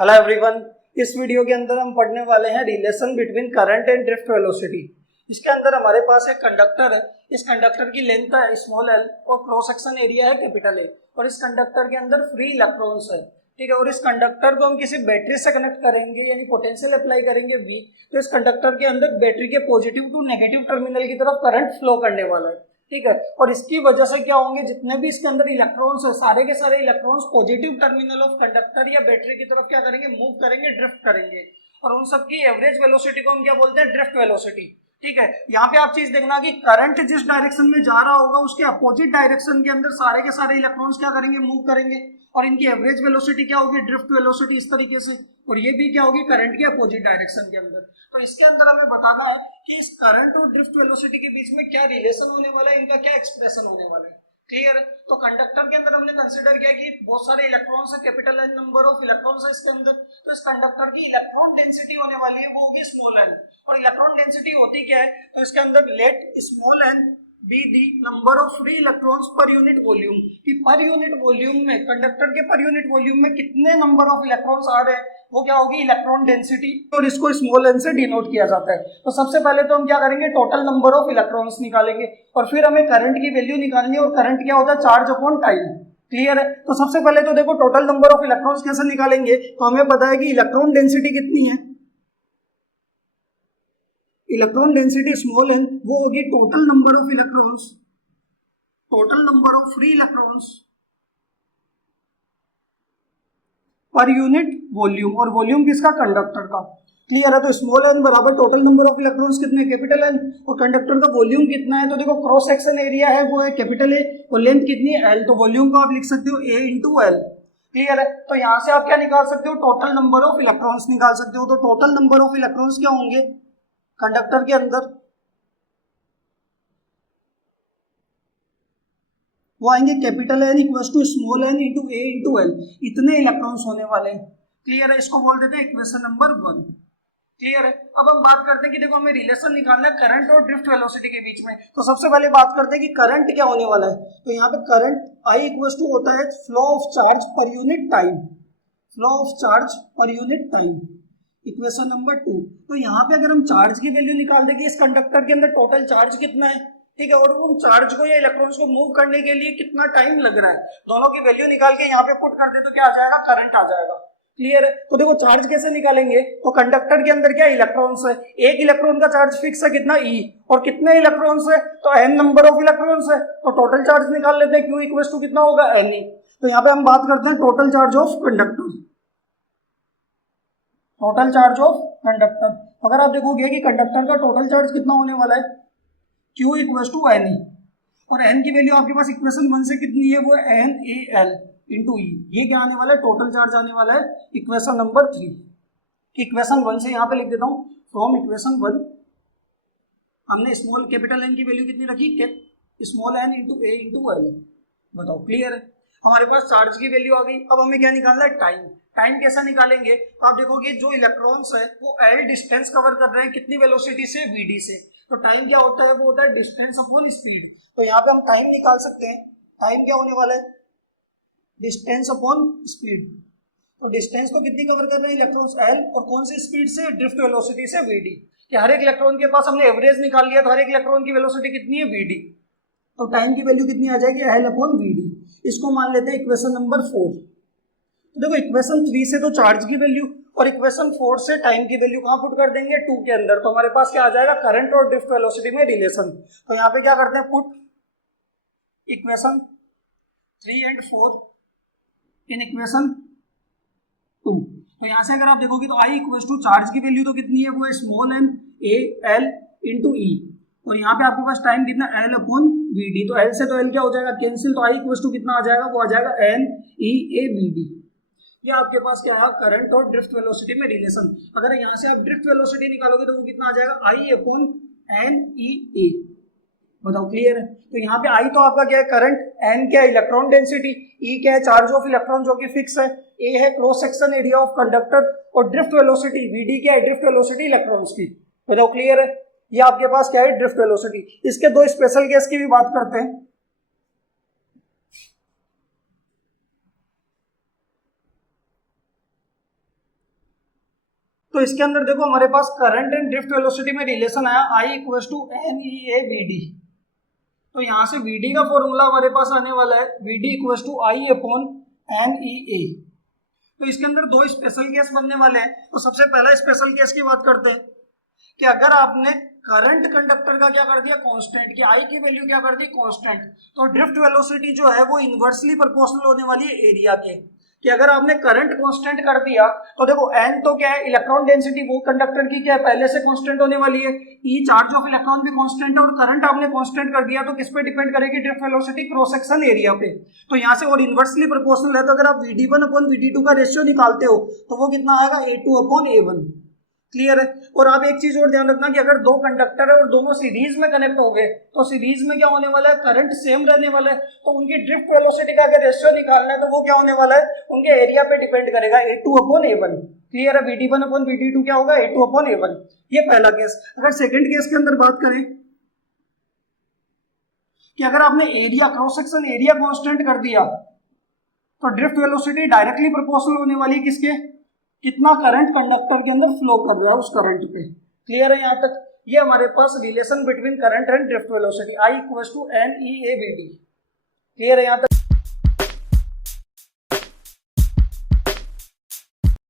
Hello everyone, इस video के अंदर हम पढ़ने वाले हैं relation between current and drift velocity. इसके अंदर हमारे पास एक कंडक्टर है। इस कंडक्टर की लेंथ है स्मॉल एल और क्रॉस सेक्शन एरिया है कैपिटल ए और इस कंडक्टर के अंदर फ्री इलेक्ट्रॉन्स है। ठीक है, और इस कंडक्टर को हम किसी बैटरी से कनेक्ट करेंगे यानी पोटेंशियल अप्लाई करेंगे V, तो इस कंडक्टर के अंदर बैटरी के पॉजिटिव टू नेगेटिव टर्मिनल की तरफ करंट फ्लो करने वाला है। ठीक है, और इसकी वजह से क्या होंगे, जितने भी इसके अंदर इलेक्ट्रॉन्स है सारे के सारे electrons positive terminal of conductor या बैटरी की तरफ क्या करेंगे, मूव करेंगे, ड्रिफ्ट करेंगे, और उन सब की एवरेज वेलोसिटी को हम क्या बोलते हैं, ड्रिफ्ट वेलोसिटी। ठीक है, यहाँ पे आप चीज देखना कि करंट जिस डायरेक्शन में जा रहा होगा उसके अपोजिट डायरेक्शन के अंदर सारे के सारे इलेक्ट्रॉन्स क्या करेंगे, मूव करेंगे, और इनकी एवरेज वेलोसिटी क्या होगी, ड्रिफ्ट वेलोसिटी इस तरीके से, और ये भी क्या होगी, करंट के अपोजिट डायरेक्शन के अंदर। तो इसके अंदर हमें बताना है कि इस करंट और ड्रिफ्ट वेलोसिटी के बीच में क्या रिलेशन होने वाला है, इनका क्या एक्सप्रेशन होने वाला है। क्लियर है? तो कंडक्टर के अंदर हमने कंसीडर किया कि बहुत सारे इलेक्ट्रॉन्स है, capital n number of electrons है इसके अंदर, तो इस कंडक्टर की इलेक्ट्रॉन डेंसिटी होने वाली है वो होगी स्मॉल एन। और इलेक्ट्रॉन डेंसिटी होती क्या है, तो इसके अंदर let small n be the number of free electrons per unit volume, कि पर यूनिट वॉल्यूम में, कंडक्टर के पर यूनिट वॉल्यूम में कितने नंबर ऑफ इलेक्ट्रॉन्स आ रहे हैं वो क्या होगी, इलेक्ट्रॉन डेंसिटी, और इसको स्मॉल एन से डिनोट किया जाता है। तो सबसे पहले तो हम क्या करेंगे, टोटल नंबर ऑफ इलेक्ट्रॉन्स निकालेंगे और फिर हमें करंट की वैल्यू निकालनी है, और करंट क्या होता है, चार्ज अपॉन टाइम। क्लियर है? तो सबसे पहले तो देखो टोटल नंबर ऑफ इलेक्ट्रॉन्स कैसे निकालेंगे, तो हमें पता है कि इलेक्ट्रॉन डेंसिटी कितनी है, इलेक्ट्रॉन डेंसिटी स्मॉल एन वो होगी total number of electrons, total number of free electrons per unit volume, और वॉल्यूम किसका, कंडक्टर का। क्लियर है? तो स्मॉल एन बराबर टोटल नंबर ऑफ इलेक्ट्रॉन्स कितने, कैपिटल एन, और कंडक्टर का वॉल्यूम कितना है, तो देखो क्रॉस सेक्शन एरिया है वो है कैपिटल ए, और लेंथ कितनी है एल, तो वॉल्यूम को आप लिख सकते हो ए इंटू एल। क्लियर है? तो यहां से आप क्या निकाल सकते हो, टोटल नंबर ऑफ इलेक्ट्रॉन्स निकाल सकते हो। तो टोटल नंबर ऑफ इलेक्ट्रॉन्स क्या होंगे कंडक्टर के अंदर, वो आएंगे capital n equal to small n into a into l, इतने इलेक्ट्रॉन्स होने वाले हैं। क्लियर है? इसको बोल देते हैं इक्वेशन नंबर 1। क्लियर है? अब हम बात करते हैं कि देखो हमें रिलेशन निकालना है करंट और ड्रिफ्ट वेलोसिटी के बीच में। तो सबसे पहले बात करते हैं कि करंट क्या होने वाला है। तो यहाँ पे करंट आई इक्वल टू होता है flow of charge per unit time, flow of charge per unit time, equation number 2। तो यहाँ पे अगर हम चार्ज की वैल्यू निकाल देंगे, इस कंडक्टर के अंदर टोटल चार्ज कितना है, ठीक है, और उन चार्ज को या इलेक्ट्रॉन्स को मूव करने के लिए कितना टाइम लग रहा है, दोनों की वैल्यू निकाल के यहाँ पे पुट कर दे तो क्या आ जाएगा, करंट आ जाएगा। क्लियर है? तो देखो चार्ज कैसे निकालेंगे, तो कंडक्टर के अंदर क्या इलेक्ट्रॉन्स है, एक इलेक्ट्रॉन का चार्ज फिक्स है कितना ई, और कितने इलेक्ट्रॉन्स है, तो एन नंबर ऑफ इलेक्ट्रॉन्स है, तो टोटल चार्ज निकाल लेते हैं, क्यू इक्वल टू कितना होगा, एन ई। तो यहाँ पे हम बात करते हैं total charge of conductor, total charge of conductor. अगर आप देखोगे कि कंडक्टर का टोटल चार्ज कितना होने वाला है, Q equal to N e, और n की वैल्यू आपके पास इक्वेशन 1 से कितनी है, वो एन ए एल इंटू ई। ये क्या आने वाला है, टोटल चार्ज आने वाला है इक्वेशन नंबर 3। इक्वेशन 1 से यहाँ पे लिख देता हूँ, फ्रॉम इक्वेशन 1 हमने स्मॉल कैपिटल एन की वैल्यू कितनी रखी, small n into a into L. बताओ क्लियर है? हमारे पास चार्ज की वैल्यू आ गई। अब हमें क्या निकालना है, टाइम। टाइम कैसा निकालेंगे, तो आप देखोगे जो इलेक्ट्रॉन्स है वो एल डिस्टेंस कवर कर रहे हैं कितनी वेलोसिटी से, वीडी से। तो टाइम क्या होता है, वो होता है डिस्टेंस अपॉन स्पीड। तो यहाँ पे हम टाइम निकाल सकते हैं, टाइम क्या होने वाला है, डिस्टेंस अपॉन स्पीड। तो डिस्टेंस को कितनी कवर कर रहे हैं इलेक्ट्रॉन्स, एल, और कौन सी स्पीड से, ड्रिफ्ट वेलोसिटी से, वीडी। कि हर एक इलेक्ट्रॉन के पास हमने एवरेज निकाल लिया, तो हर एक इलेक्ट्रॉन की वेलोसिटी कितनी है, वीडी। तो टाइम की वैल्यू कितनी आ जाएगी, एल अपॉन वीडी। इसको मान लेते हैं इक्वेशन नंबर 4। तो देखो इक्वेशन 3 से तो चार्ज की वैल्यू और इक्वेशन 4 से टाइम की वैल्यू कहाँ पुट कर देंगे, 2 के अंदर। तो हमारे पास क्या आ जाएगा, करंट और ड्रिफ्ट वेलोसिटी में रिलेशन। तो यहाँ पे क्या करते हैं, put equation 3 and 4 in equation 2। तो यहाँ से अगर आप देखोगे तो आई इक्वल टू चार्ज की वैल्यू तो कितनी है, वो है small N A L into E, और यहाँ पे आपके पास टाइम कितना, एल अपॉन वी डी। तो एल से तो एल क्या हो जाएगा, कैंसिल, तो आई इक्वल टू कितना आ जाएगा, वो आ जाएगा n E a b d. ये आपके पास क्या है, करंट और ड्रिफ्ट वेलोसिटी में रिलेशन। अगर यहाँ से आप ड्रिफ्ट वेलोसिटी निकालोगे तो वो कितना आ जाएगा, आई अपॉन एन ई ए। बताओ क्लियर है? तो यहाँ पे आई तो आपका क्या है, करंट, एन क्या है, इलेक्ट्रॉन डेंसिटी, ई क्या है, चार्ज ऑफ इलेक्ट्रॉन जो कि फिक्स है, ए है cross section area of conductor, और ड्रिफ्ट वेलोसिटी वीडी क्या है, ड्रिफ्ट वेलोसिटी इलेक्ट्रॉन्स की। बताओ क्लियर है? ये आपके पास क्या है, ड्रिफ्ट वेलोसिटी। इसके दो स्पेशल केस की भी बात करते हैं। तो इसके अंदर देखो हमारे पास करंट एंड ड्रिफ्ट वेलोसिटी में रिलेशन आया I equals to N E A V D. तो यहाँ से वी डी का फॉर्मूला हमारे पास आने वाला है V D equals to I upon N E A. तो इसके अंदर दो स्पेशल केस बनने वाले हैं। तो सबसे पहला स्पेशल केस की बात करते हैं कि अगर आपने करंट कंडक्टर का क्या कर दिया कांस्टेंट, कि आई की वैल्यू क्या कर दी कांस्टेंट, तो ड्रिफ्ट वेलोसिटी जो है वो इनवर्सली प्रोपोर्शनल होने वाली है एरिया के। कि अगर आपने करंट कांस्टेंट कर दिया तो देखो n तो क्या है इलेक्ट्रॉन डेंसिटी, वो कंडक्टर की क्या है पहले से कांस्टेंट होने वाली है, ई चार्ज ऑफ इलेक्ट्रॉन भी कांस्टेंट है, और करंट आपने कांस्टेंट कर दिया तो किस पे डिपेंड करेगी drift velocity cross section area पे। तो यहाँ से और इनवर्सली प्रोपोर्शनल है, तो अगर आप Vd1 अपॉन Vd2 का रेशियो निकालते हो तो वो कितना आएगा A2 अपॉन A1। क्लियर है। और आप एक चीज और ध्यान रखना कि अगर दो कंडक्टर है और दोनों सीरीज में कनेक्ट हो गए तो सीरीज में क्या होने वाला है करंट सेम रहने वाला है, तो उनकी ड्रिफ्ट वेलोसिटी का अगर रेशियो निकालना है तो वो क्या होने वाला है उनके एरिया पे डिपेंड करेगा A2 अपॉन A1। क्लियर है। Vd1 अपॉन Vd2 क्या होगा A2 अपॉन A1। ये पहला केस। अगर सेकंड केस के अंदर बात करें कि अगर आपने area cross section area constant कर दिया तो ड्रिफ्ट वेलोसिटी डायरेक्टली प्रोपोर्शनल होने वाली है किसके, कितना करंट कंडक्टर के अंदर फ्लो कर रहा है उस करंट पे। क्लियर है यहाँ तक। ये हमारे पास relation between current and drift velocity I equals to N E A V D. Clear है यहाँ